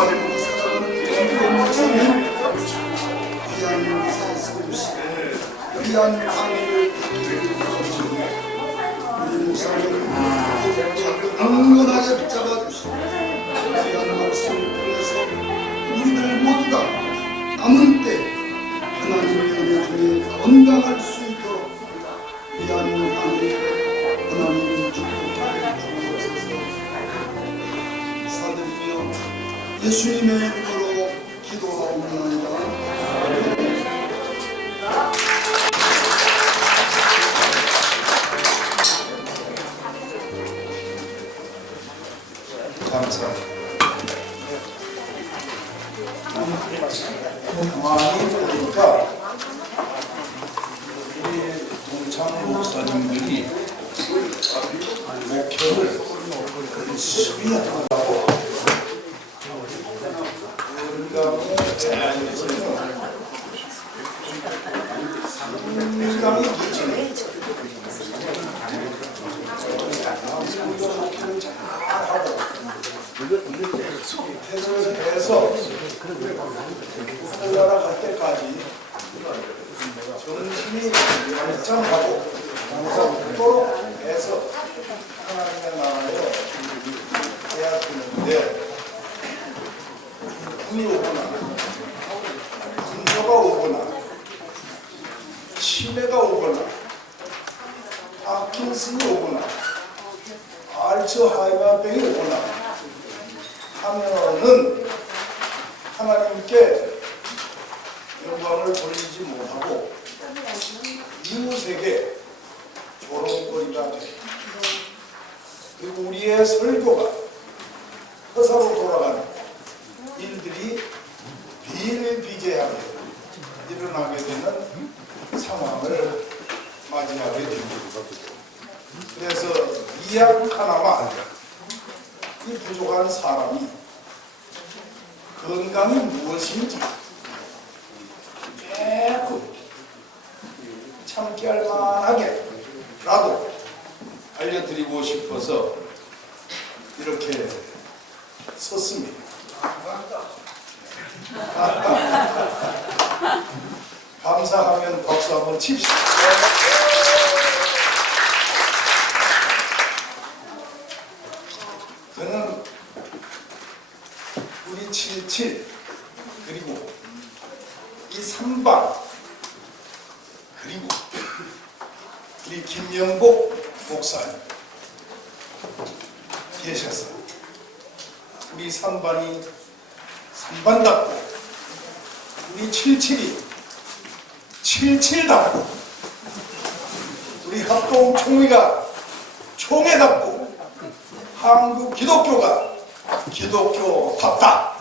주말에 보고 사랑하는 김기동 목사님, 귀한 의사에 쓰고주시고 귀한 강의를 듣기를 우리 목사님 강건하게 붙잡아 주시고 귀한 말씀을 통해서 우리들 모두가 남은 때 하나님의 은혜 중에 건강할 수 있도록 귀한 강의 하나님 축복하여 주옵소서. 사드리며 예수님의 이름으로 기도하옵나이다. 감사합니다. 많이 보니까 우리 동창 목사님들이 목표를 수비하더라고. 건강에 대해서는 상당히 기준이 목표를 잘하고 해서 하늘나라 갈 때까지 정신이 발전하고 항상 해서 하나님의 나라에 해야 되는데 꿈이 오거나 분노가 오거나 치매가 오거나 파킨슨이 오거나 알츠하이머병이 오거나 하면은 하나님께 영광을 돌리지 못하고 이웃에게 조롱거리가 돼. 그리고 우리의 설교가 허사로 돌아가는 일들이 비일비재하게 일어나게 되는 상황을 맞이하게 됩니다. 그래서 이약 하나만 이 부족한 사람이 건강이 무엇인지 조금 참기 할 만하게라도 알려드리고 싶어서 이렇게 섰습니다. 감사하면 박수 한번 칩시다. 저는 우리 77 그리고 이 3방 그리고 우리 김영복 목사님 계셔서 우리 3반이 3반답고 우리 77이 77답고 우리 합동 총회가 총회답고 한국 기독교가 기독교답다.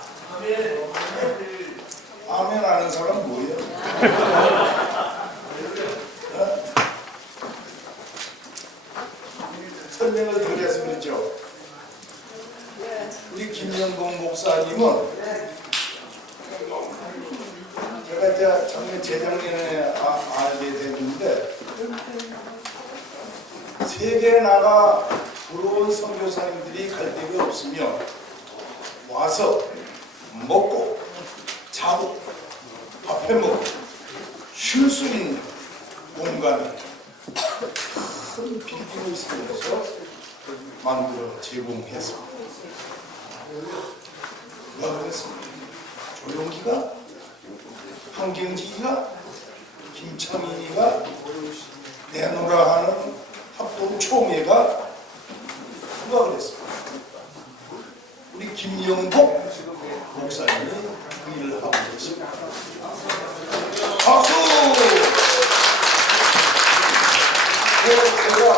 아멘 하는 사람 뭐예요? 설명을 드려서 그렇죠. 우리 김영봉 목사님은 제가 이제 작년 재작년에 알게 됐는데 세계에 나가 들어온 선교사님들이 갈 데가 없으며 와서 먹고 자고 밥해 먹고 쉴 수 있는 공간을 큰 빌딩을 세워서 만들어 제공했습니다. 누가 그랬습니다? 조용기가, 한경지가, 김창인이가 내놓으라 하는 합동총회가 누가 그랬습니다? 우리 김영복 목사님이 그 일을 하고 계십니다. 박수! 제가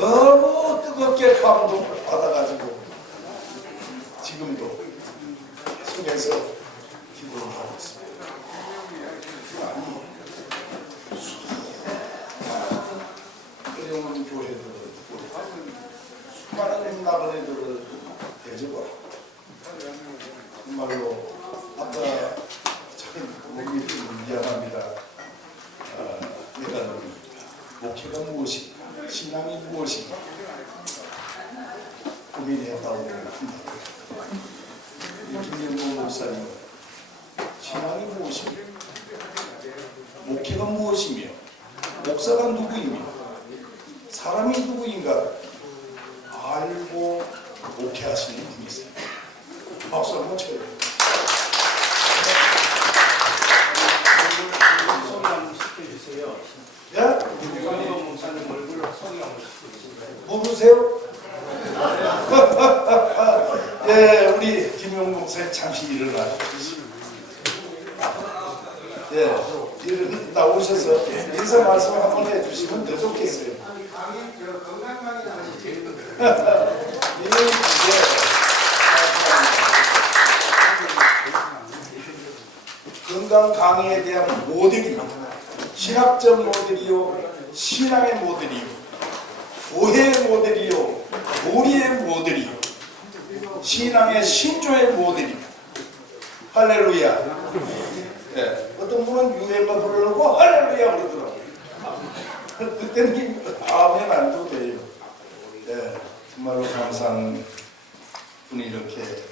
너무 뜨겁게 감동을 받아가지고 지금도 속에서 기도를 하고 있습니다. 아니, 어려운 교회들을 수많은 나그네들을 대접하고 정말로 아까 참 목이 좀 미안합니다. 내가 목회가 무엇인가, 신앙이 무엇인가 고민했다고 합니다. 김영봉 목사님, 신앙이 무엇이며, 목회가 무엇이며, 목사가 누구이며, 사람이 누구인가 알고 목회하시는 분이세요. 박수 한번 쳐요. 소개 한번 시켜주세요. 예? 김영봉 목사님 얼굴 소개 한번 시켜주세요. 모르세요? 예, 우리 김영봉 목사님 잠시 일어나주시죠. 예, 나오셔서 인사 말씀 한번 해주시면 더 좋겠어요. 건강 강의에 대한 모델입니다. 신학적 모델이요, 신앙의 모델이요, 교회의 모델이요, 도리의 모델이요, 신앙의 신조의 모델입니다. 할렐루야. 네. 어떤 분은 유행가 부르려고 할렐루야 그러더라고요. 그때는 아멘 안 해도 돼요. 네. 정말로 감사한 분이 이렇게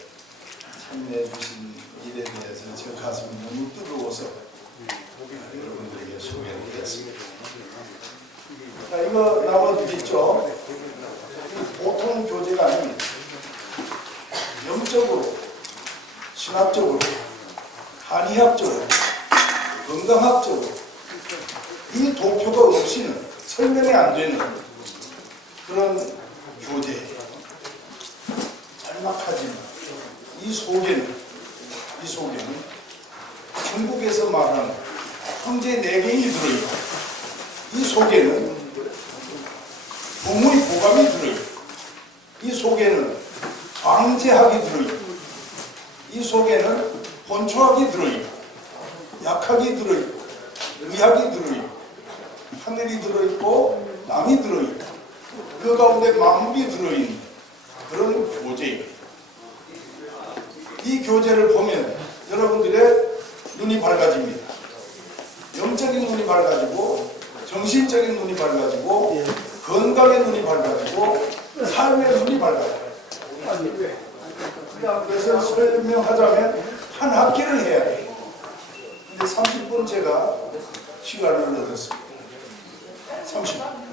참여해 주신 일에 대해서 제 가슴이 너무 뜨거워서 여러분들에게 소개를 드렸습니다. 자, 이거 나눠드렸죠? 보통 교재가 아닙니다. 영적으로, 신학적으로, 한의학적으로, 건강학적으로 이 도표가 없이는 설명이 안 되는 그런 교재예요. 짤막하지만 이 속에는 중국에서 말하는 황제 4개인이 들어있고, 이 속에는 보물이 보감이 들어있고, 이 속에는 방제학이 들어있고, 이 속에는 본초학이 들어있고, 약학이 들어있고, 의학이 들어있고, 하늘이 들어있고, 남이 들어있고, 그 가운데 만물이 들어있는 그런 교재입니다. 이 교재를 보면 여러분들의 눈이 밝아집니다. 영적인 눈이 밝아지고, 정신적인 눈이 밝아지고, 건강의 눈이 밝아지고, 삶의 눈이 밝아져요. 그래서 설명하자면 한 학기를 해야 돼요. 근데 30분 제가 시간을 얻었습니다. 30분.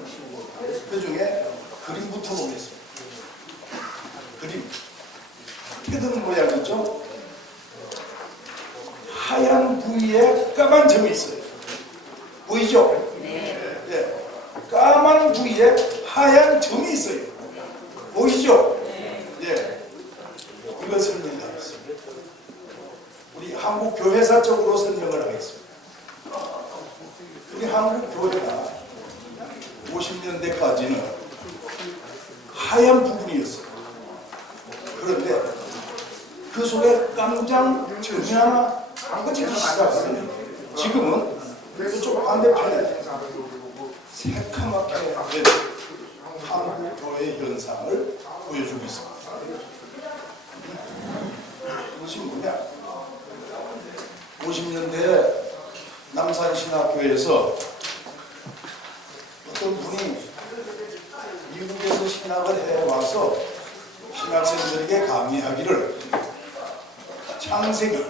그 중에 그림부터 보겠습니다. 그림. 패든 모양이죠. 하얀 부위에 까만 점이 있어요. 보이죠? 네. 까만 부위에 하얀 점이 있어요. 보이죠? 네. 이거 설명하겠습니다. 우리 한국 교회사적으로 설명을 하겠습니다. 우리 한국 교회가 50년대까지는 하얀 부분이었어요. 그런데 그 속에 깜장 점이 하나 꺼지기 시작하더니 지금은 이쪽 반대편에 새카맣게 된 한국 교회 현상을 보여주고 있습니다. 이것이 뭐냐? 50년대 남산신학교에서 어떤 분이 미국에서 신학을 해와서 신학생들에게 강의하기를 창세기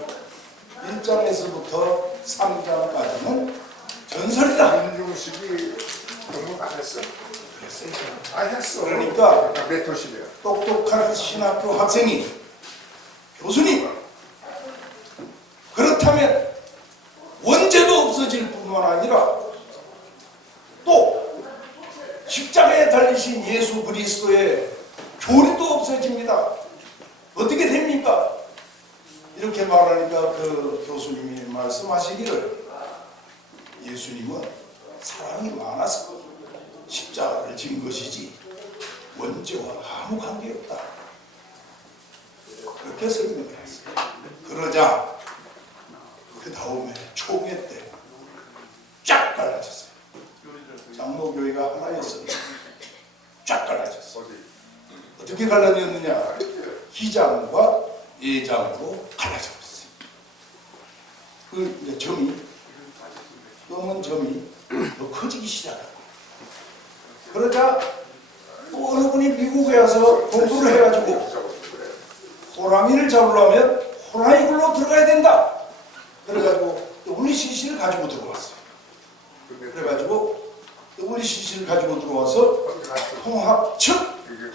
1장에서부터 3장까지는 전설이다. 윤중식이 공부 안 했어? 그랬어요. 안 했어. 그러니까 몇 도시래요? 똑똑한 신학교 학생이 교수님, 그렇다면 원죄도 없어질 뿐만 아니라 또 십자가에 달리신 예수 그리스도의 교리도 없어집니다. 어떻게 됩니까? 이렇게 말하니까 그 교수님이 말씀하시기를 예수님은 사랑이 많아서 십자가를 진 것이지 원죄와 아무 관계없다. 그렇게 설명을 했어요. 그러자 그 다음에 총회 때 쫙 갈라졌어요. 장로교회가 하나였습니다. 쫙 갈라졌어요. 어떻게 갈라졌느냐? 기장과 예장으로 갈라졌어요. 그 이제 점이, 검은 점이 더 커지기 시작하고, 그러자 또 어느 분이 미국에 와서 공부를 해가지고 호랑이를 잡으려면 호랑이 굴로 들어가야 된다. 그래가지고 울리시시를 가지고 들어왔어요. 그래가지고 울리시시를 가지고 들어와서 어디 갔어? 통합측,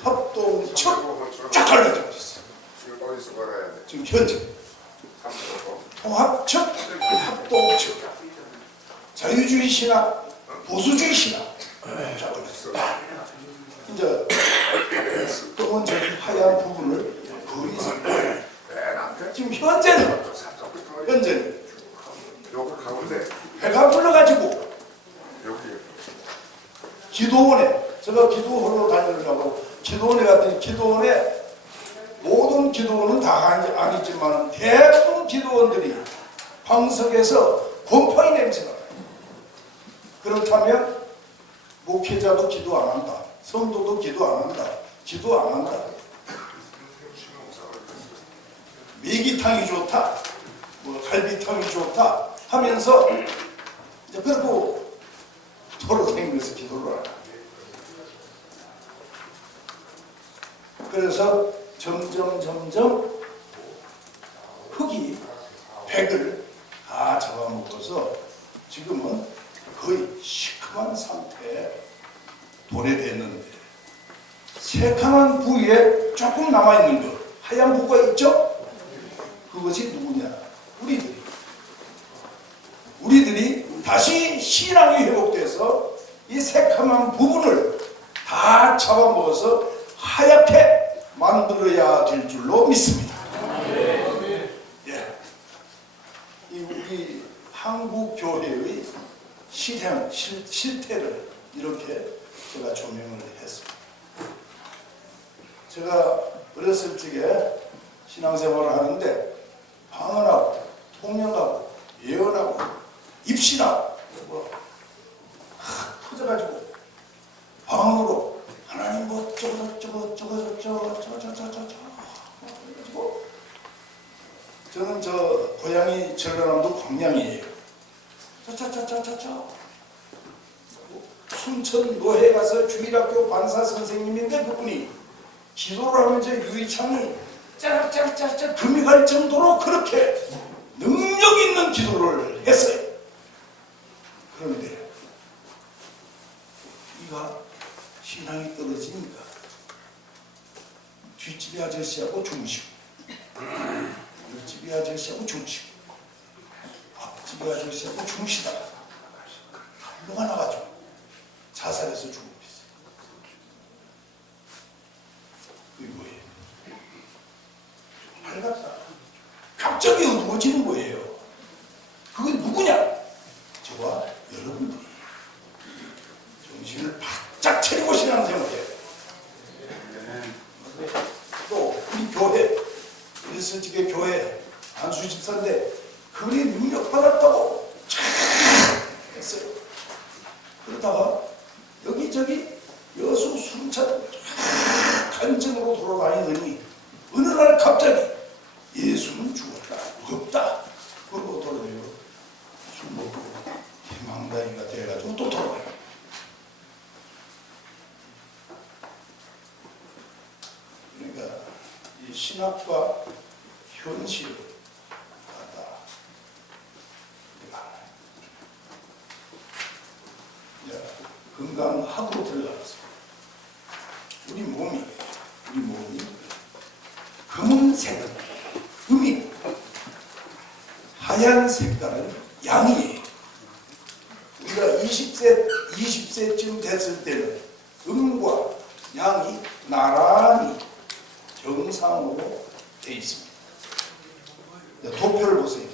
합동측 쫙 갈라지고 있어요. 이거 어디서 걸어야 돼? 지금 현재 삼성으로. 통합측, 합동측, 자유주의 신학, 보수주의 신학 쫙 갈라졌어요. 이제 똥은 저기 하얀 부분을 거기서 지금 현재는 요거 가운데 배가 불러가지고 여기 기도원에 제가 기도원으로 다니려고 기도원에 갔더니 기도원에 모든 기도원은 다 아니지만 대부분 기도원들이 방석에서 곰팡이 냄새가 나요. 그렇다면 목회자도 기도 안 한다. 성도도 기도 안 한다. 기도 안 한다. 메기탕이 좋다. 뭐 갈비탕이 좋다 하면서 이제 그러고 돌아다니면서 기도를 하라. 그래서 점점 흙이 백을 다 잡아먹어서 지금은 거의 시큼한 상태에 도래됐는데 새카만 부위에 조금 남아있는 거 하얀 부가 있죠? 그것이 누구냐? 우리들이 다시 신앙이 회복돼서 이 새카만 부분을 다 잡아먹어서 하얗게 만들어야 될 줄로 믿습니다. 예. 이 우리 한국 교회의 실태를 이렇게 제가 조명을 했습니다. 제가 어렸을 적에 신앙생활을 하는데 방언하고 통역하고 예언하고 입신하고 터져가지고 방언으로 하나님 뭐 저거 저는 저 고향이 전라남도 광양이에요. 순천 노회 가서 주일학교 반사 선생님인데 그분이 기도를 하면 저 유리창이 짜락짜락 금이 갈 정도로 그렇게 능력 있는 기도를 했어요. 그런데 이가 신앙이 떨어지니까 뒷집의 아저씨하고 중시고 옆집의 아저씨하고 중시고 앞집의 아저씨하고 중시다가 탈로가 나가지고 자살해서 죽은 거예요. 그게 뭐예요? 밝았다. 갑자기 어두워지는 거예요. 그게 누구냐? 저와 여러분들이 정신을 바짝 차리고 신앙생활해요. 또 우리 교회, 우리 설직의 교회 안수 집사인데 그분이 능력 받았다고 쫙 했어요. 그러다가 여기저기 여수 순천 간증으로 돌아다니더니 어느 날 갑자기 예수는 죽었다, 없다. 그러고 돌아다니고 술 먹고 희망다이가 돼가지고 또 돌아다니고. 그러니까 이 신학과 현실을 갖다 건강학으로 들어가서 우리 몸이 검은색, 음이 하얀 색깔은 양이에요. 우리가 20세쯤 됐을 때는 음과 양이 나란히 정상으로 되어 있습니다. 도표를 보세요.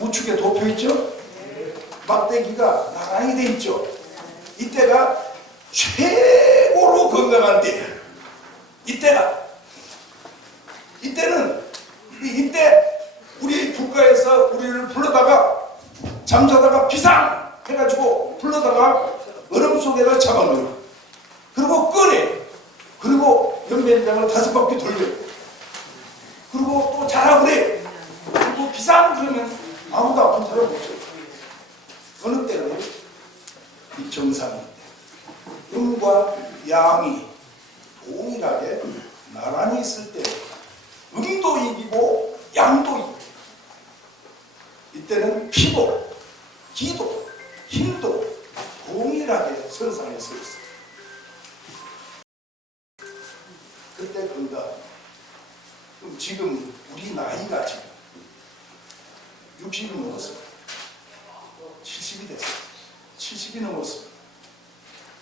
우측에 도표 있죠? 막대기가 나란히 되어 있죠? 이때가 최고로 건강한 때예요. 이때 우리 국가에서 우리를 불러다가 잠자다가 비상 해가지고 불러다가 얼음 속에다 잡아넣어요. 그리고 꺼내요. 그리고 연변장을 5바퀴 돌려요. 그리고 또 자라고 그래요. 그리고 비상 그러면 아무도 아픈 사람 없어요. 어느 때는 이 정상인데 음과 양이 동일하게 나란히 있을 때 음도 이기고 양도 이기고, 이때는 피도 기도 힘도 동일하게 선상에 서 있어요. 그때 건강. 그럼 지금 우리 나이가 지금 60이 넘었어요. 70이 됐어요. 70이 넘었어요.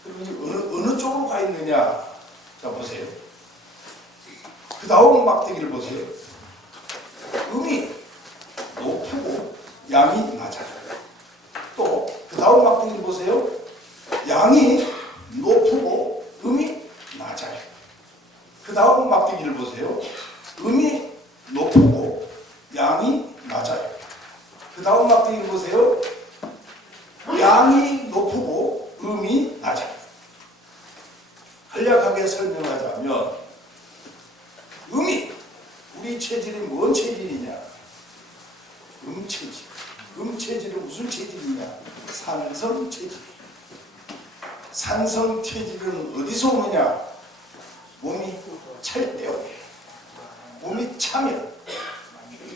그럼 이제 어느 쪽으로 가 있느냐? 자, 보세요. 그 다음 막대기를 보세요. 음이 높고 양이 낮아요. 또 그 다음 막대기를 보세요. 양이 높고 음이 낮아요. 그 다음 막대기를 보세요. 음이 높고 양이 낮아요. 그 다음 막대기를 보세요. 양이 높고 음이 낮아요. 간략하게 설명하자면 음이 우리 체질이 뭔 체질이냐? 음체질. 음체질은 무슨 체질이냐? 산성 체질. 산성 체질은 어디서 오느냐? 몸이 찰 때 오게. 몸이 차면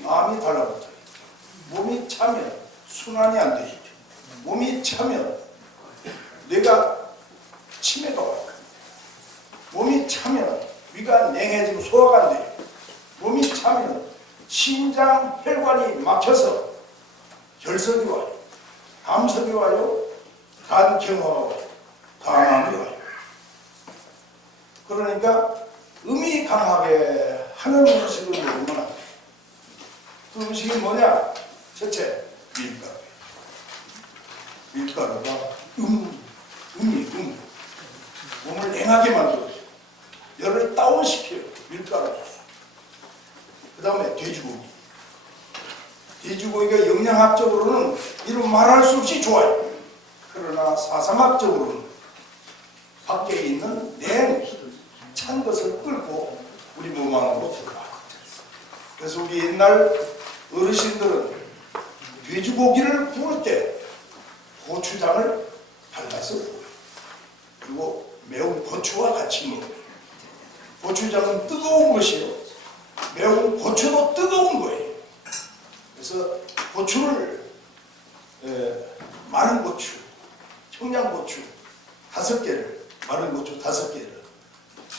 마음이 달라붙어요. 몸이 차면 순환이 안 되죠. 몸이 차면 뇌가 치매가 와요. 몸이 차면 위가 냉해지고 소화가 안 돼요. 몸이 차면 심장 혈관이 막혀서 결석이 와요. 암석이 와요. 간경화가 와요. 간암이 와요. 그러니까 음이 강하게 하는 음식을 먹으면 안 돼요. 그 음식이 뭐냐? 첫째, 밀가루. 밀가루가 몸을 냉하게 만들어요. 열을 다운시켜요. 밀가루. 그 다음에 돼지고기. 돼지고기가 영양학적으로는 이루 말할 수 없이 좋아요. 그러나 사상학적으로는 밖에 있는 찬 것을 끌고 우리 몸 안으로 들어가요. 그래서 우리 옛날 어르신들은 돼지고기를 구울 때 고추장을 발라서 구워요. 그리고 매운 고추와 같이 먹어요. 고추장은 뜨거운 것이에요. 매운 고추도 뜨거운 거예요. 그래서 고추를 마른 고추, 청양고추 5개를, 마른 고추 5개를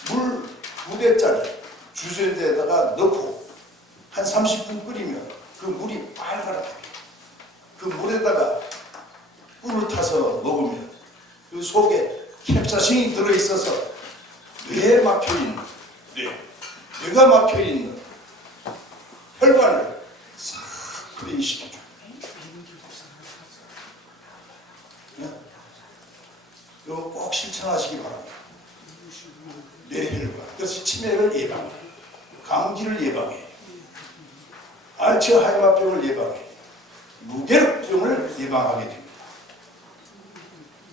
물 2대짜리 주전자에다가 넣고 한 30분 끓이면 그 물이 빨갛게, 그 물에다가 꿀을 타서 먹으면 그 속에 캡사신이 들어있어서 뇌에 막혀있는, 뇌가 막혀있는 혈관을 싹 프레이시켜줘요. 이거 꼭 실천하시기 바랍니다. 뇌혈관. 그래서 치매를 예방해요. 감기를 예방해요. 알츠하이머병을 예방해요. 무결병을 예방하게 됩니다.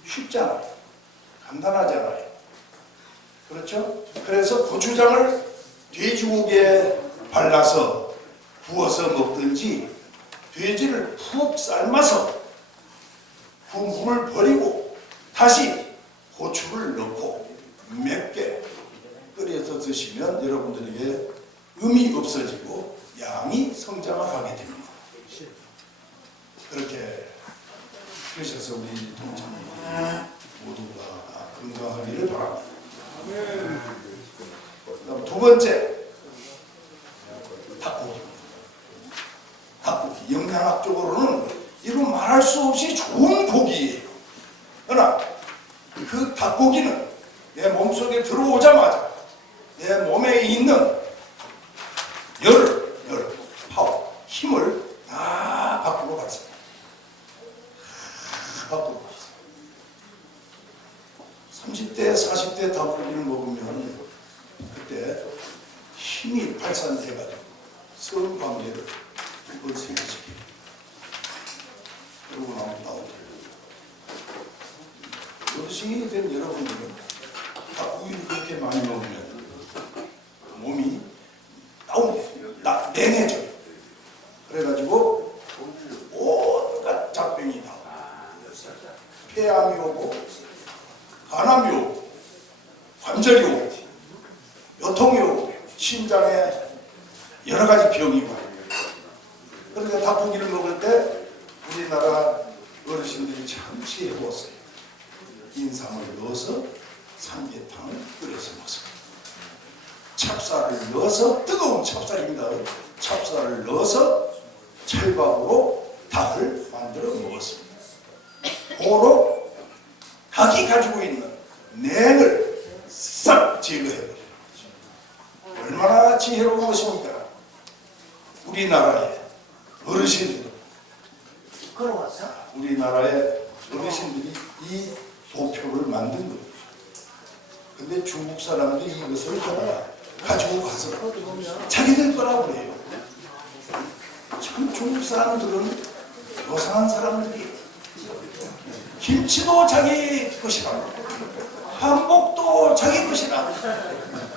쉽잖아요. 간단하잖아요. 그렇죠? 그래서 고추장을 돼지고기에 발라서 부어서 먹든지 돼지를 푹 삶아서 그 물을 버리고 다시 고추를 넣고 맵게 끓여서 드시면 여러분들에게 음이 없어지고 양이 성장을 하게 됩니다. 그렇게 그러셔서 우리 동창님 모두가 건강하기를 바랍니다. 그다음 두 번째, 닭고기입니다. 닭고기. 영양학적으로는 이루 말할 수 없이 좋은 고기예요. 그러나 그 닭고기는 내 몸속에 들어오자마자 내 몸에 있는 파워, 힘을 다 바꾸고 갔습니다. 바꾸고 갔습니다. 30대, 40대 닭고기를 먹으면 그때 힘이 발산돼가지고 성관계를 한번 생기시게요. 그러고 나면 나오죠. 어르신이 된 여러분들은 닭고기를 그렇게 많이 먹으면 몸이 냉해져요. 그래가지고 온갖 잡병이 나와요. 폐암이 오고 간암이 오고 관절이 오고 요통이 오고 심장에 여러 가지 병이 와요. 그러니까 닭고기를 먹을 때 우리나라 어르신들이 참 지혜로웠어요. 인삼을 넣어서 삼계탕을 끓여서 먹습니다. 찹쌀을 넣어서, 뜨거운 찹쌀입니다. 찹쌀을 넣어서 찰밥으로 닭을 만들어 먹었습니다. 고로 닭이 가지고 있는 냉을 싹 제거해버려요. 얼마나 지혜로운 것입니까? 우리나라의 어르신들, 우리나라의 어르신들이 이 도표를 만든 겁니다. 근데 중국 사람들이 이것을 가지고 가서 자기들 거라고 그래요. 참 중국 사람들은 요상한 사람들이 김치도 자기 것이라, 한복도 자기 것이라,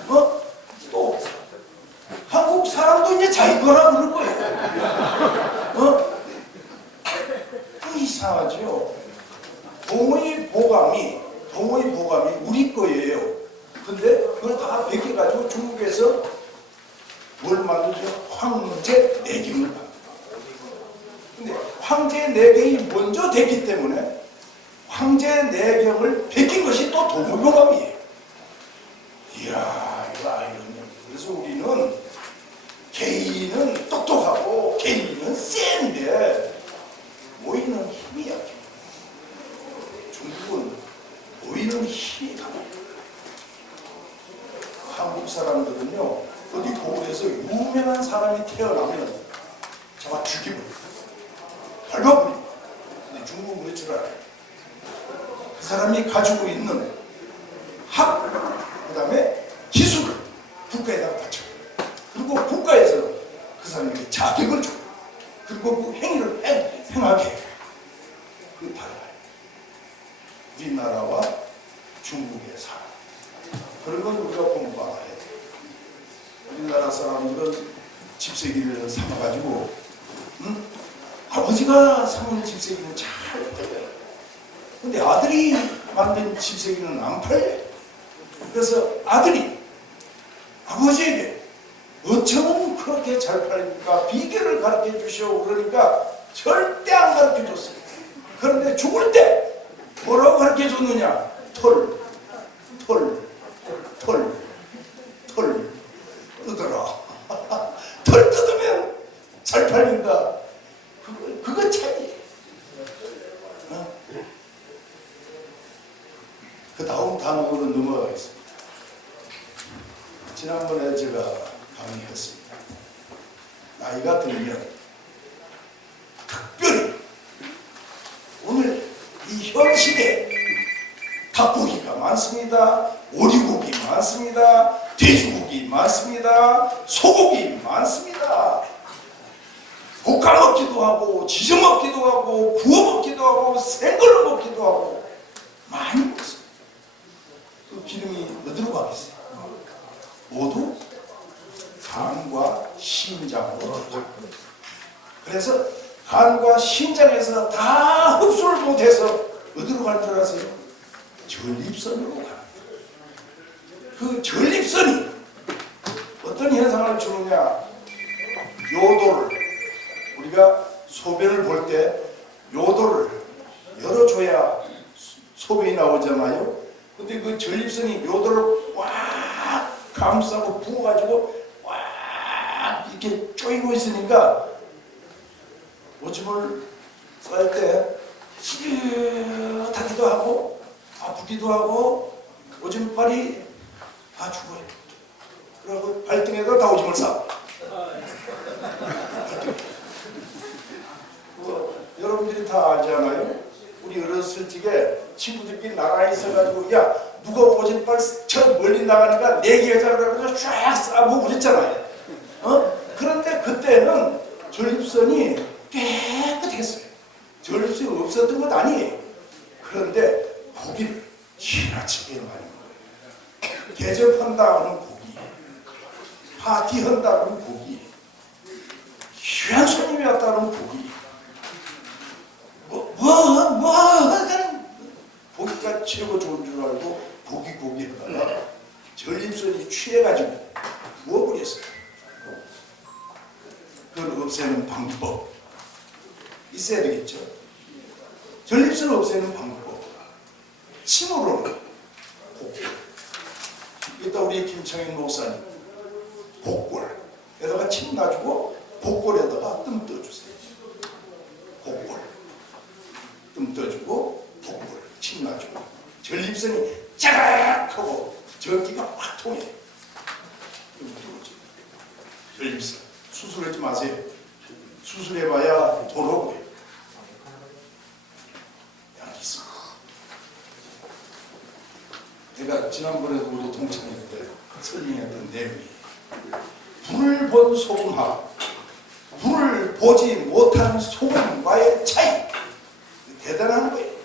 또 한국 사람도 이제 자기 거라 그럴 거예요. 이상하죠. 동의 보감이 우리 거예요. 근데 그걸 다 베껴가지고 중국에서 뭘 만들죠? 황제 내경을 만들어요. 근데 황제 내경이 먼저 됐기 때문에 황제 내경을 베낀 것이 또 동의보감이에요. 이야, 이거 아이러니야. 그래서 우리는 개인은 똑똑하고 개인은 센데 모이는 힘이 약해요. 중국은 모이는 힘이 강해요. 한국 사람들은요, 어디 고을에서 유명한 사람이 태어나면 잡아 죽이버려요. 밟아버립니다. 근데 중국은 그럴 줄 알아요. 그 사람이 가지고 있는 학, 그 다음에 기술을 국가에다가 바쳐요. 그리고 국가에서 그 사람에게 자격을 줘요. 그리고 그 행위를 행하게 해요. 그게 달라요. 우리나라와 중국의 사람. 그런 건 우리가 공부해야 돼요. 우리나라 사람들은 집세기를 삼아가지고, 아버지가 삼은 집세기는 잘 팔려요. 근데 아들이 만든 집세기는 안 팔려요. 그래서 아들이 아버지에게 어쩌면 그렇게 잘 팔립니까? 비결을 가르쳐 주시오. 그러니까 절대 안 가르쳐 줬어요. 그런데 죽을 때 뭐라고 가르쳐 줬느냐? 털 뜯어라. 털 뜯으면 잘 팔린다. 그거 차이예요. 그 다음 단어로 넘어가겠습니다. 지난번에 제가 강의했습니다. 나이가 들면 특별히 오늘 이 현 시대에 닭고기가 많습니다. 오리고기 많습니다. 돼지고기 많습니다. 소고기 많습니다. 볶아 먹기도 하고 지져 먹기도 하고 구워 먹기도 하고 생걸로 먹기도 하고 많이 먹습니다. 그 기름이 어디로 가겠어요? 모두 간과 심장으로 들어가요. 그래서 간과 심장에서 다 흡수를 못해서 어디로 가는 줄 아세요? 전립선으로 갑니다. 그 전립선이 어떤 현상을 주느냐? 요도를, 우리가 소변을 볼 때 요도를 열어줘야 소변이 나오잖아요. 근데 그 전립선이 요도를 꽉 감싸고 부어가지고 꽉 이렇게 쪼이고 있으니까 오줌을 쌀 때 시릇하기도 하고 아프기도 하고 오줌빨이 다 죽어요. 그리고 발등에다 다 오줌을 싸. 여러분들이 다 알잖아요. 우리 어렸을 적에 친구들끼리 나가 있어가지고 야 누가 오줌빨 저 멀리 나가니까 내기하자 그래가지고 쫙 싸고 그랬잖아요. 그런데 그때는 전립선이 깨끗했어요. 전립선이 없었던 것 아니에요. 그런데 고기를 지나치게 많이 먹어요. 대접한다 하는 고기, 파티한다 하는 고기, 귀한 손님이 왔다 하는 고기, 고기가 최고 좋은 줄 알고 고기 하다가 전립선이 취해가지고 부어버렸어요. 있어요. 그걸 없애는 방법 있어야 되겠죠. 전립선을 없애는 방법 침으로는 곡골. 이따 우리 김창현 목사님 곡골에다가 침 놔주고 곡골에다가 뜸 떠주세요. 곡골 뜸 떠주고 곡골 침 놔주고 전립선이 짜락 하고 전기가 확 통해. 전립선 수술하지 마세요. 수술해봐야 돌아오고요. 여기서 내가 지난번에도 우리 동창회 때 설명했던 내용이 불을 본 소금하고 불을 보지 못한 소금과의 차이 대단한 거예요.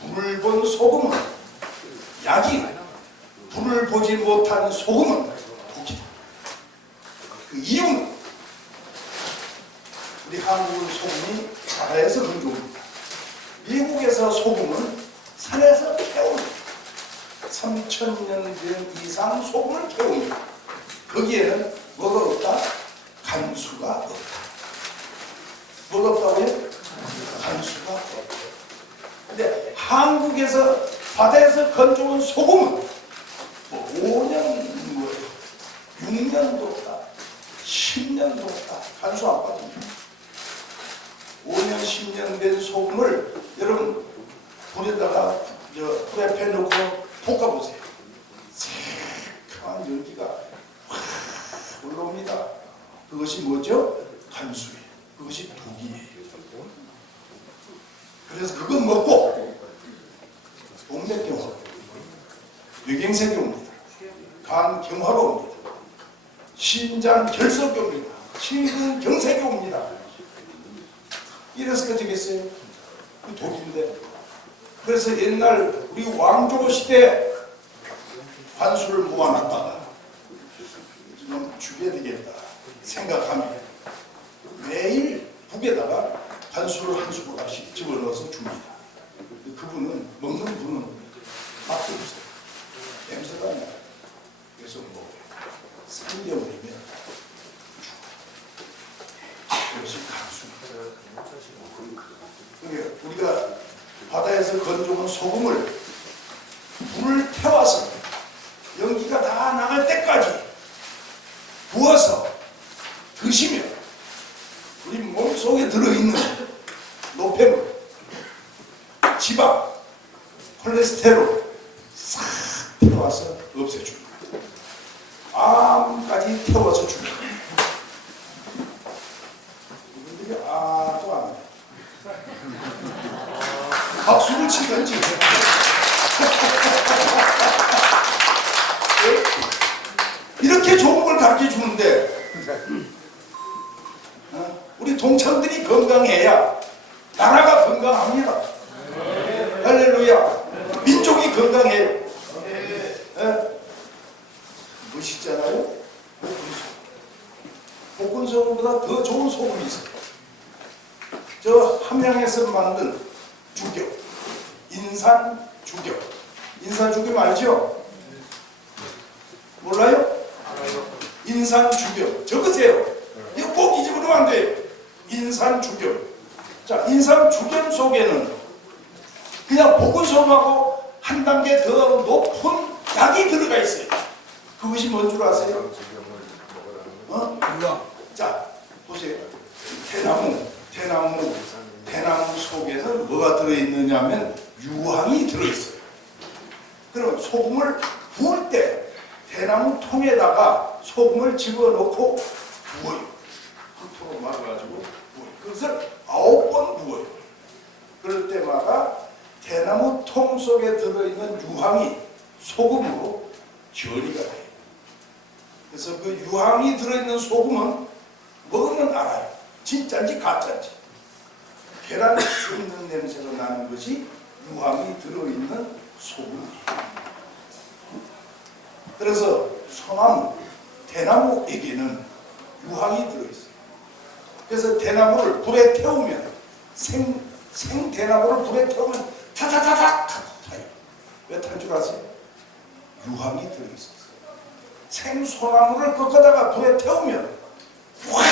불을 본 소금은 약이, 불을 보지 못한 소금은 독이다. 그 이유는 우리 한국은 소금이 바다에서 건조합니다. 미국에서 소금은 산에서 캐옵니다. 3,000년 된 이상 소금을 캐옵니다. 거기에는 뭐가 없다? 간수가 없다. 뭐가 없다고요? 간수가 없다. 근데 한국에서 바다에서 건져온 소금은 뭐 5년 뭐예요? 6년도 없다. 10년도 없다. 간수 안 빠집니다. 5년 10년 된 소금을 여러분 불에다가 불에 펴 놓고 볶아보세요. 새카만 연기가 확 올라옵니다. 그것이 뭐죠? 간수예요. 그것이 독이에요. 그래서 그거 먹고 동맥경화, 뇌경색이 옵니다. 간 경화가 옵니다. 심장 결석이 옵니다. 심근경색이 옵니다. 이래서 되겠어요? 그 독인데. 그래서 옛날 우리 왕조 시대 관수를 모아놨다가 좀 죽여야 되겠다 생각하면 매일 북에다가 관수를 한 수보다씩 집어넣어서 줍니다. 그분은 먹는 분은 맛도 없어요. 냄새가 나요. 그래서 뭐 3개월이면 그것이 간수입니다. 우리가 바다에서 건져온 소금을 불을 태워서 연기가 다 나갈 때까지 부어서 드시면 우리 몸속에 들어있는 노폐물, 지방, 콜레스테롤 싹 태워서 없애줍니다. 암까지 태워서 줍니다. 이분들이 아도 안 해요. 박수를 치든지 이렇게 좋은 걸 가르쳐 주는데 우리 동창들이 건강해야 나라가 건강합니다. 할렐루야. 민족이 건강해요. 멋있잖아요. 볶은소금보다 더 좋은 소금이 있어요. 저 함양에서 만든 주교, 인산주교. 인산주교 알죠? 몰라요? 인산주교. 적으세요. 이거 꼭 잊어버리면 안 돼요. 인산주교. 자, 인산주교 속에는 그냥 볶은소금하고 한 단계 더 높은 약이 들어가 있어요. 그것이 뭔 줄 아세요? 자, 보세요. 대나무 속에는 뭐가 들어있느냐면 유황이 들어있어요. 그럼 소금을 부을 때 대나무 통에다가 소금을 집어넣고 부어요. 흙으로 말아가지고 부어요. 그것을 9번 부어요. 그럴 때마다 대나무 통 속에 들어있는 유황이 소금으로 결이가 돼요. 그래서 그 유황이 들어있는 소금은 먹으면 알아요. 진짜인지 가짜인지. 계란 씹는 냄새가 나는 것이 유황이 들어있는 소금이에요. 그래서 소나무, 대나무에게는 유황이 들어있어요. 그래서 대나무를 불에 태우면 생대나무를 불에 태우면 타다다닥 타요. 왜 탄 줄 아세요? 유황이 들어있었어요. 생소나무를 꺾어다가 불에 태우면 확!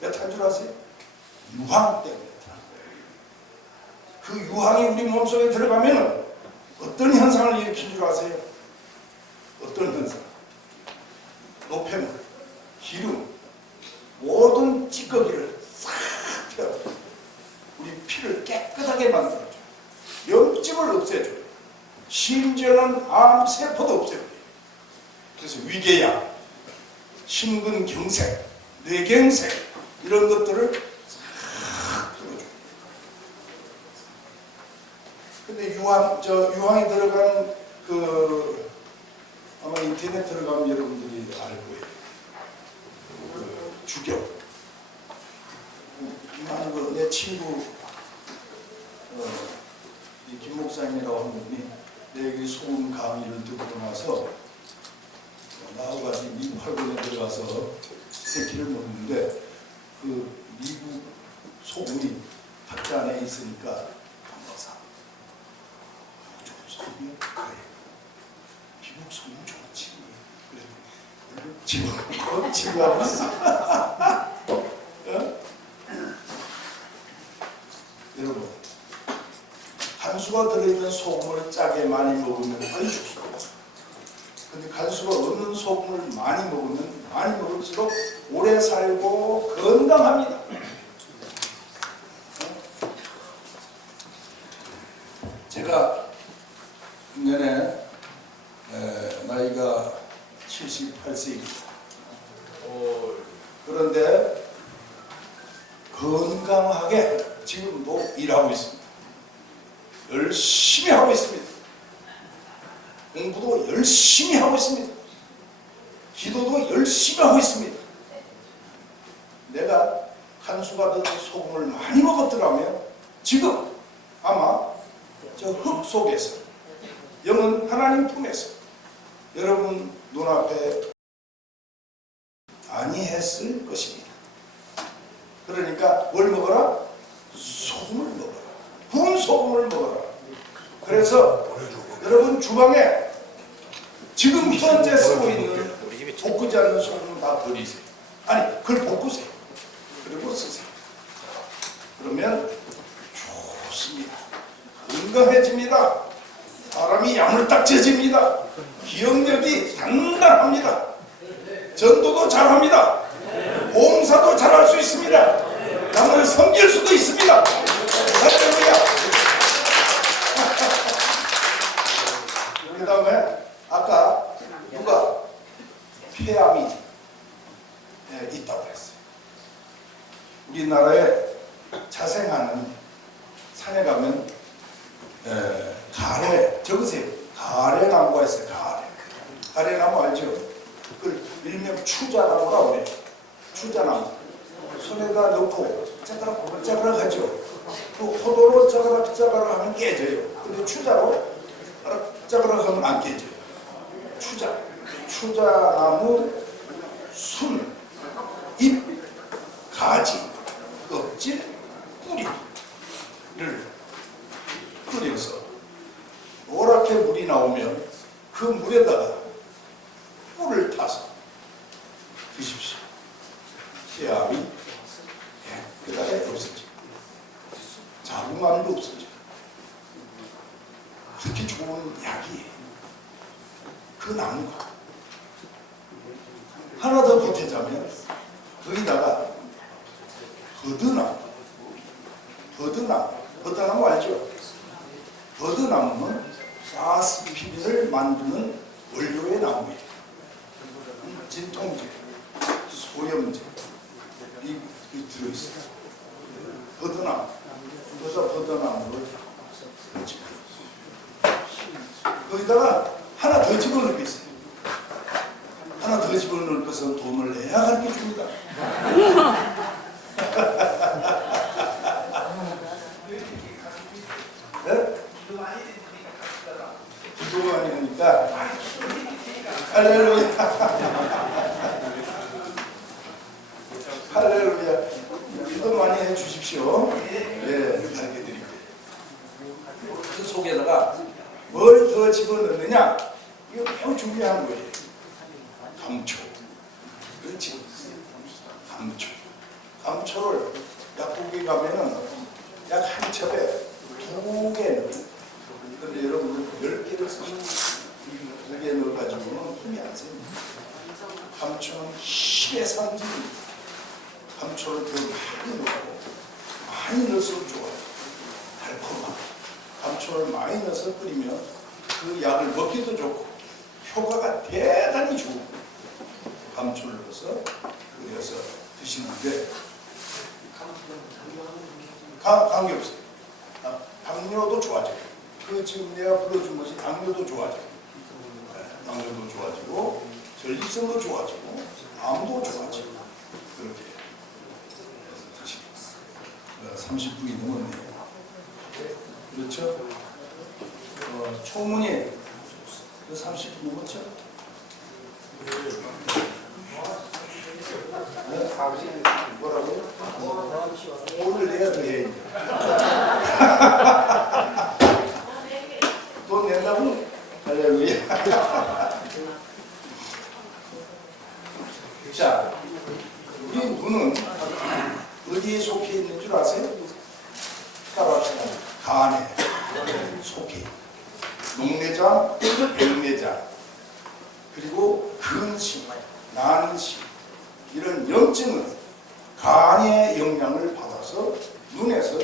왜 탄 줄 아세요? 유황 때문에 탄 거예요. 그 유황이 우리 몸속에 들어가면 어떤 현상을 일으킨 줄 아세요? 어떤 현상? 노폐물, 기름, 모든 찌꺼기를 싹 태워 우리 피를 깨끗하게 만들어줘요. 염증을 없애줘요. 심지어는 암세포도 없애버려요. 그래서 위궤양, 심근경색, 뇌경색 이런 것들을 싹 풀어줘요. 근데 유황이 들어간 아마 인터넷 들어가면 여러분들이 알 거예요. 주경. 나는 내 친구 김 목사님이라고 하는 분이 내게 소금 강의를 듣고 나서 나하고 같이 미국 할머니에 들어가서 스테이키를 먹는데 그 미국 소금이 탁자 안에 있으니까 박사 좋은 소금이요? 그래. 미국 소금 좋지. 그래. 지금 친구하고 있어. 여러분, 간수가 들어있는 소금을 짜게 많이 먹으면 많이 죽습니다. 근데 간수가 없는 소금을 많이 먹으면 많이 먹을수록 오래 살고 건강합니다. 제가 작년에 나이가 78세입니다. 그런데 건강하게 지금도 일하고 있습니다. 열심히 하고 있습니다. 공부도 열심히 하고 있습니다. 기도도 열심히 하고 있습니다. 내가 간수가 된 소금을 많이 먹었더라면 지금 아마 저 흙 속에서 영은 하나님 품에서 여러분 눈앞에 아니했을 것입니다. 그러니까 뭘 먹어라? 소금을 먹어라. 구운 소금을 먹어라. 그래서 여러분 주방에 지금 현재 쓰고 있는 볶지 않는 소금은 다 버리세요. 아니 그걸 볶으세요. 그리고 쓰세요. 그러면 좋습니다. 건강해집니다. 사람이 야물딱져집니다. 기억력이 단단합니다. 전도도 잘합니다. 봉사도 잘할 수 있습니다. 남을 섬길 수도 있습니다. 할렐루야. 그 다음에 아까 누가 폐암이 있다고 했어요. 우리나라에 자생하는 산에 가면 가래 적으세요. 가래나무가 있어요. 가래나무 알죠? 그걸 일명 추자나무라고 그래요. 추자나무. 손에다 넣고 짜그락 하죠. 그 호도로 짜그락 하면 깨져요. 근데 추자로 짜그락 하면 안 깨져요. 추자나무 순, 잎, 가지, 껍질, 뿌리를 끓여서 노랗게 물이 나오면 그 물에다가 꿀을 타서 드십시오. 폐암이 깨끗하게 없어져요. 자궁암도 없어져요. 그렇게 좋은 약이 그 나무가 하나 더 보태자면 거기다가 버드나무 알죠? 버드나무는 아스피린을 만드는 원료의 나무예요. 진통제, 소염제 이 들어있어요. 버드나무를 거기다가 하나 더 집어넣고 있어요. 하나 더 집어넣을 것은 돈을 내야 가르쳐 줍니다. 네? 기도 많이 하니까 할렐루야. 할렐루야. 기도 많이 해 주십시오. 네, 가르쳐 드릴게요. 그 속에다가 뭘 더 집어넣느냐? 이거 매우 중요한 거예요. 감초. 그렇지. 감초. 감초를 약국에 가면은 약 한 첩에 2개 넣어요. 근데 여러분들 10개를 쓰시면 2개 넣어가지고는 힘이 안 셉니다. 감초는 힘의 상징입니다. 감초를 더 많이 넣고 많이 넣을수록 좋아요. 달콤하고 감초를 많이 넣어서 끓이면 그 약을 먹기도 좋고 효과가 대단히 좋고 감초를 넣어서 끓여서 드시는데 관계없어요. 당뇨도 좋아져요. 그 지금 내가 불러준 것이 당뇨도 좋아져요. 당뇨도 좋아지고 전립선도 좋아지고 암도 좋아지고 그렇게 해서 드시고 30분이 넘었네요. 그렇죠? 초문이 30분 넘었죠? 뭐라고요? 오늘 내가 더 해. 돈 낸다고? 할렐루야. 자, 우리 눈은 어디에 속해 있는 줄 아세요? 따라합시다. 간에 속해. 녹내장, 백내장, 그리고 근심, 난심, 이런 염증은 간의 영향을 받아서 눈에서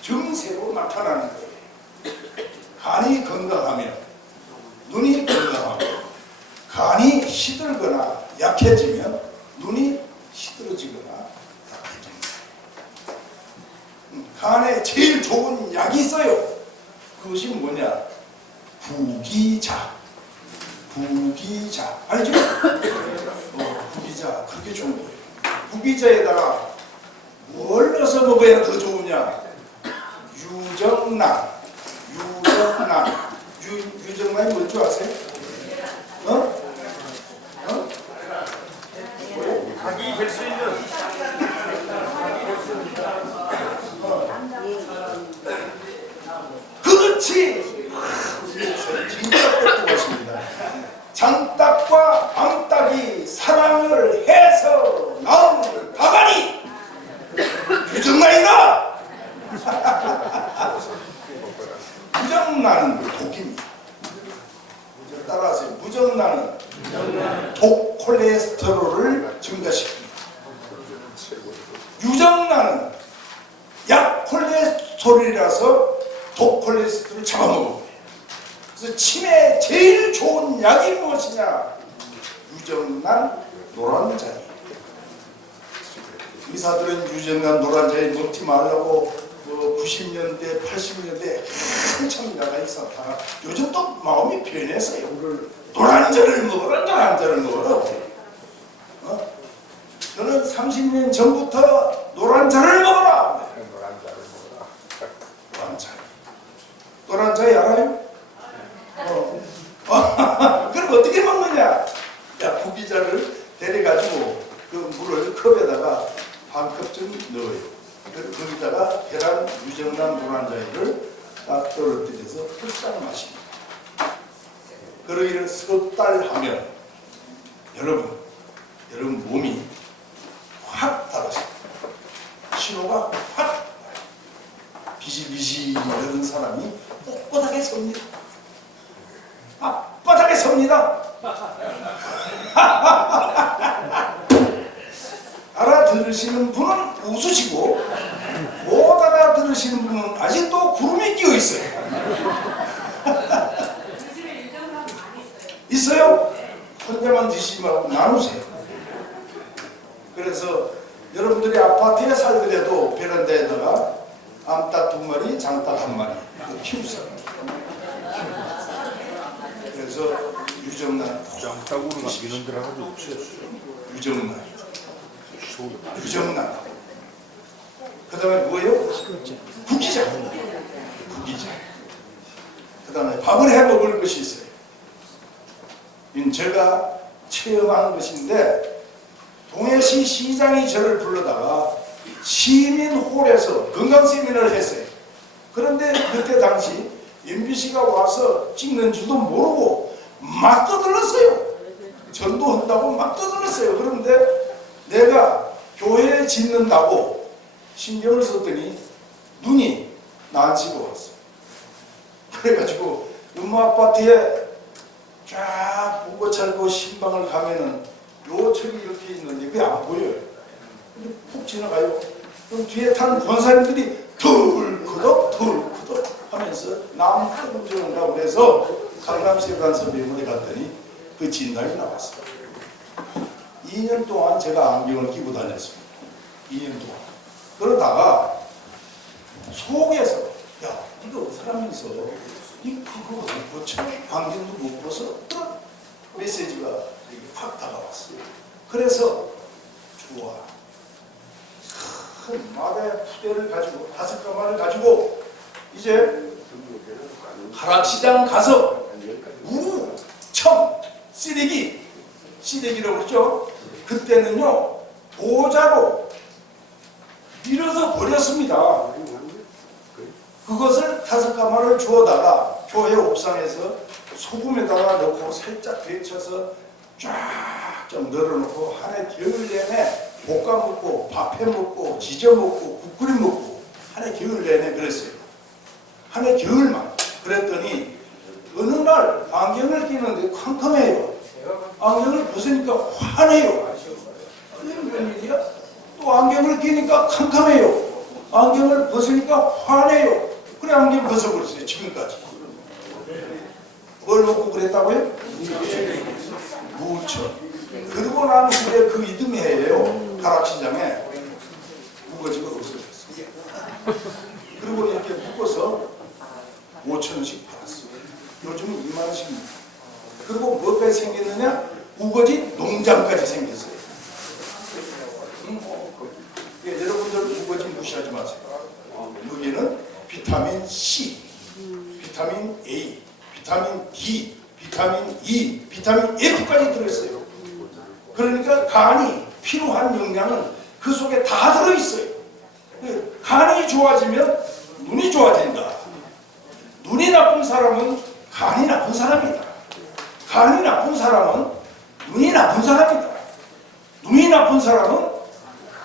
증세로 나타나는 거예요. 간이 건강하면 눈이 건강하고 간이 시들거나 약해지면 눈이 시들어지거나 약해집니다. 간에 제일 좋은 약이 있어요. 그것이 뭐냐? 구기자. 구기자 알죠? 구기자 그게 좋은 거예요. 구기자에다가 뭘 넣어서 먹어야 더 좋으냐? 유정란. 유정란이 뭔지 아세요? 닭이 될 수 있는 그렇지. 진짜 똑똑하십니다. 장닭과 암닭이 사랑을 해서 나온 가만히 유정란이다. 무정란은 독입니다. 따라하세요. 무정란은 독 콜레스테롤을 증가시킵니다. 유정란은 약 콜레스테롤이라서 독 콜레스테롤을 잡아먹어요. 그래서 치매에 제일 좋은 약이 무엇이냐? 유정란 노란자이. 의사들은 유정란 노란자이 먹지 말라고 90년대, 80년대 한참 야가 있었다가 요즘 또 마음이 변했어요. 노란자를 먹어라, 노란자를 먹어라. 너는 30년 전부터 노란자를 먹어라. 노란자. 노란자이 알아요? 그럼 어떻게 먹느냐? 야, 구기자를 데려가지고 그 물을 컵에다가 반 컵쯤 넣어요. 거기다가 계란 유정란 노란자이를 딱 떨어뜨려서 흡장 마십니다. 그러기를 석 달 하면 여러분 몸이 확 달라집니다. 신호가 확 비실비실하던 사람이 꼿꼿하게 섭니다. 앞바닥에 섭니다. 알아들으시는 분은 웃으시고 못 알아들으시는 분은 아직도 구름이 끼어 있어요. 있어요? 혼자만 드시지 말고 나누세요. 그래서 여러분들이 아파트에 살더라도 베란다에다가 암탉 2마리, 장닭 1마리 키우세요. 그래서 유정란 장닭으로 이런 데를 하나도 없어요. 유정란 그 다음에 뭐예요? 구기자. 그 다음에 밥을 해 먹을 것이 있어요. 이건 제가 체험한 것인데 동해시 시장이 저를 불러다가 시민홀에서 건강세미나를 했어요. 그런데 그때 당시 MBC가 와서 찍는 줄도 모르고 막 떠들었어요. 전도한다고 막 떠들었어요. 그런데 내가 교회 짓는다고 신경을 썼더니 눈이 나아지고 왔어. 그래가지고 음모 아파트에 쫙 우거찰고 신방을 가면은 요 철이 이렇게 있는데 그게 안 보여요. 근데 푹 지나가요. 그럼 뒤에 탄 권사님들이 덜커덕 하면서 나무 끊어주는다고 그래서 강남세관서 병원에 갔더니 그 진단이 나왔어요. 2년 동안 제가 안경을 끼고 다녔습니다. 2년 동안. 그러다가 속에서 야 이거 사람에서 이 그거 못 고쳐 안경도 못 벗어 그런 메시지가 확 다가왔어요. 그래서 좋아 큰 마대 푸대를 가지고 5가마를 가지고 이제 가락시장 가서 청 시래기라고 그러죠. 그때는요 보자로 밀어서 버렸습니다. 그것을 5가마를 주워다가 교회 옥상에서 소금에다가 넣고 살짝 데쳐서 쫙 좀 널어놓고 한 해 겨울 내내 볶아 먹고 밥해 먹고 지져 먹고 국 끓여 먹고 한 해 겨울 내내 그랬어요. 한 해 겨울만. 그랬더니 어느 날 안경을 끼는데 캄캄해요. 안경을 벗으니까 환해요. 이게 무슨 일이야? 또 안경을 끼니까 캄캄해요. 안경을 벗으니까 환해요. 그래 안경 벗어버렸어요. 지금까지. 뭘 먹고 그랬다고요? 무천. 그러고 난 후에 그 이듬해에요. 가락시장에 우거지가 없어졌어요. 그리고 이렇게 묶어서 5,000원씩 팔았어요. 요즘은 2만 원씩입니다. 그리고 뭐가 생겼느냐? 우거지 농장까지 생겼어요. 여러분들 우거지 무시하지 마세요. 여기는 비타민 C, 비타민 A, 비타민 D, 비타민 E, 비타민 F까지 들어있어요. 그러니까 간이 필요한 영양은 그 속에 다 들어있어요. 간이 좋아지면 눈이 좋아진다. 눈이 나쁜 사람은 간이 나쁜 사람이다. 간이 나쁜 사람은 눈이 나쁜 사람이다. 눈이 나쁜 사람은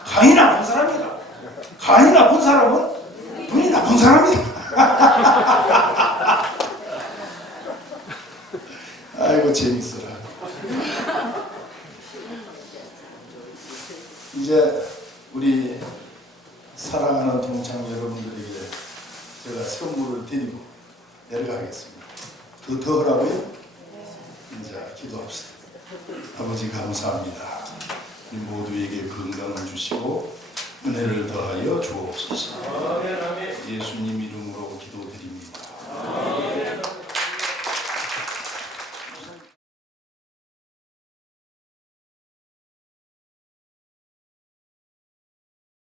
간이 나쁜 사람이다. 간이 나쁜 사람은 눈이 나쁜 사람이다. 아이고 재밌어라. 이제 우리 사랑하는 동창 여러분들에게 제가 선물을 드리고 내려가겠습니다. 더 하라고요? 이제 기도합시다. 아버지 감사합니다. 우리 모두에게 건강을 주시고 은혜를 더하여 주옵소서. 예수님 이름으로